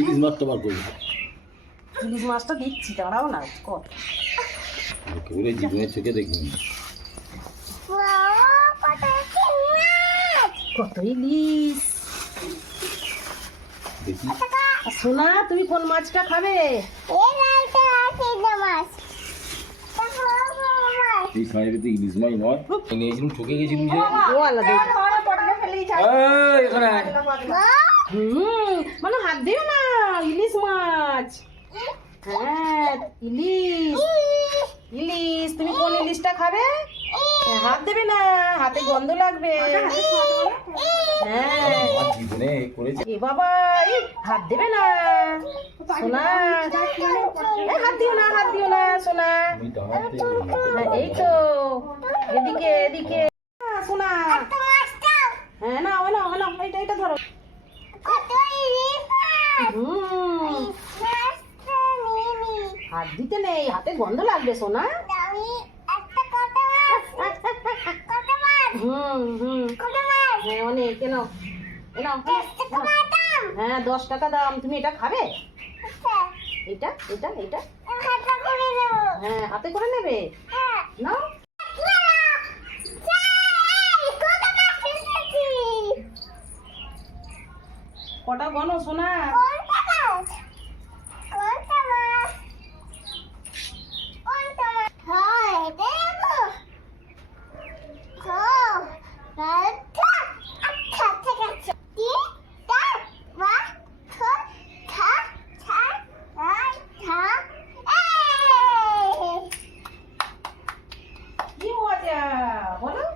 ইলিশ মাছটা বার করবো। ইলিশ মাছটা দিচ্ছি, দাঁড়াও না কত একেবারে জীবনের চোখে দেখবেন। কত ইলিশ। দেখি সোনা তুমি কোন মাছটা খাবে? এই সাইডে তো ইলিশ মাছ নয়, নিয়েছিলাম ঠকে গেছিলাম যে। ও আলাদা। এই, এখানে আয়। মানে হাত দিও না, ইলিশ মাছ। হ্যাঁ ইলিশ, ইলিশ। তুমি কোন ইলিশটা খাবে? হাত দেবে না, হাতে গন্ধ লাগবে। হ্যাঁ মাছ জীবনে করেছে। এ বাবা, এই হাত দেবে না সোনা। এই হাত দিও না, হাত দিও না সোনা। আমি দাঁড়াতে হ্যাঁ, এই তো এদিকে এদিকে সোনা। হ্যাঁ না না না, এটা এটা ধরো। হাত দিতে নেই, হাতে গন্ধ লাগবে সোনা। হ্যাঁ অনেক, কেন হ্যাঁ 10 টাকা দাম। তুমি এটা খাবে? এটা এটা এটা হ্যাঁ হাতে করে নেবে না। কটা গনো সোনা? কি মজা বলো।